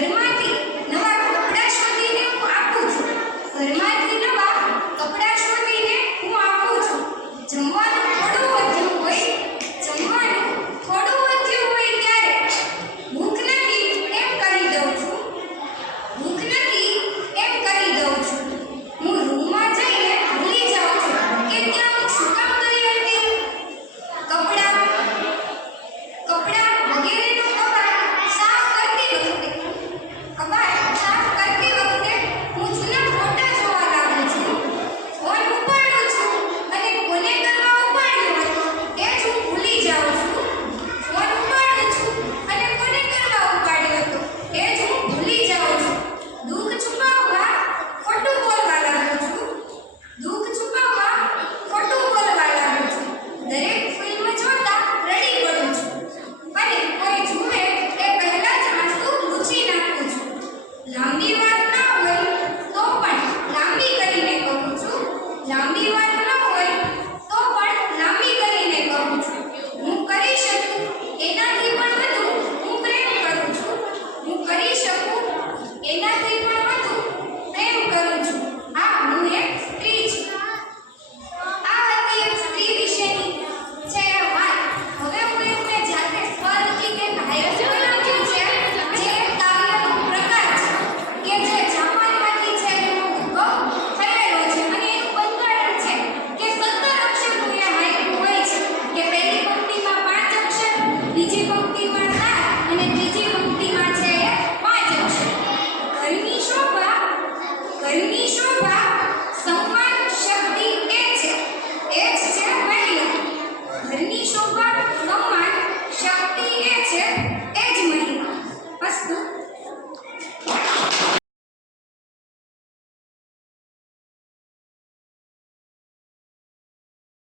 займається.